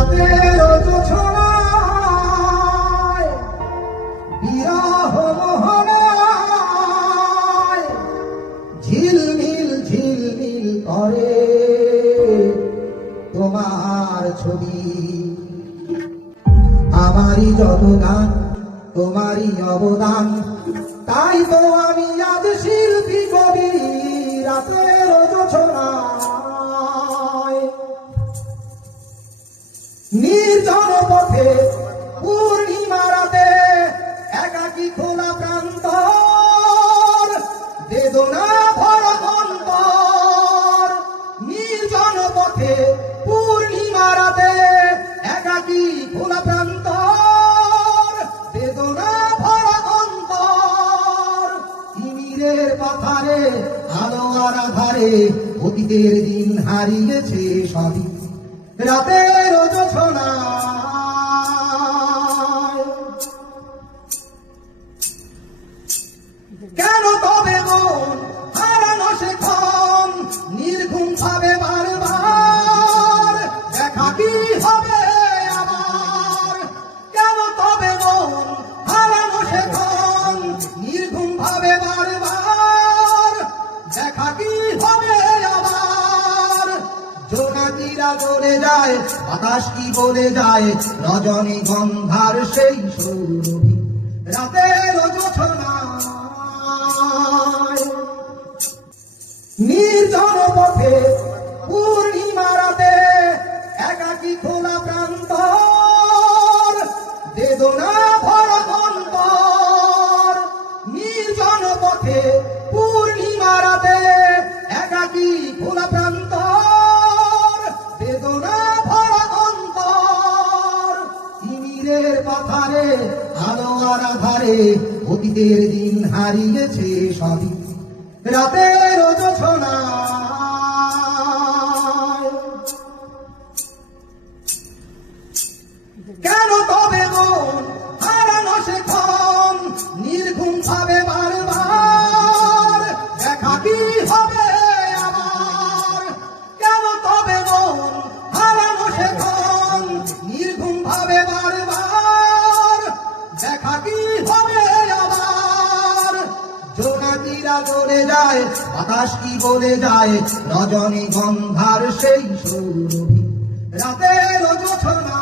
রাতের জোছনায় বিরহ মোহনায় ঝিলমিল ঝিলমিল করে তোমার ছবি। আমারই যত গান তোমারই অবদান, তাই তো আমি আজ শিল্পী কবি। রাতের জোছনায় নির্জন পথে পূর্ণিমা রাতে একাকী খোলা প্রান্তর, বেদনা ভরা অন্তর। নির্জন পথে পূর্ণিমা রাতে একাকী খোলা প্রান্তর, বেদনা ভরা অন্তর। তিমিরের পাথারে আলো আর আধারে অতীতের দিন হারিয়েছে সবই। রাতের জোছনায় কেন তবে মন হারানো সে ক্ষণ নির্ঘুম ভাবে বারবার, দেখা কি হবে আবার? কেন তবে মন হারানো সে ক্ষণ নির্ঘুম ভাবে বারবার, দেখা কি হবে আবার? জোনাকিরা জ্বলে যায়, বাতাস কি বলে যায়, রজনী গন্ধার সেই সৌরভী। রাতের জোছনায় নির্জন পথে পূর্ণিমা রাতে একাকী খোলা প্রান্তর, বেদনা ভরা অন্তর। নির্জন পথে পূর্ণিমা রাতে একাকী খোলা প্রান্তর, বেদনা ভরা অন্তর। তিমিরের পাথারে আলো আর আধারে অতীতের দিন হারিয়েছে সবই। রাতের জোছনায় কেন তবে মন হারানো সে ক্ষণ নির্ঘুম ভাবে বারবার, দেখা কি হবে আবার? কেন তবে মন হারানো সে ক্ষণ নির্ঘুম ভাবে বারবার, দেখা কি হবে আবার? জোনাকিরা জ্বলে যায়, বাতাস কি বলে যায়, রজনী গন্ধার সেই সৌরভী। রাতের জোছনা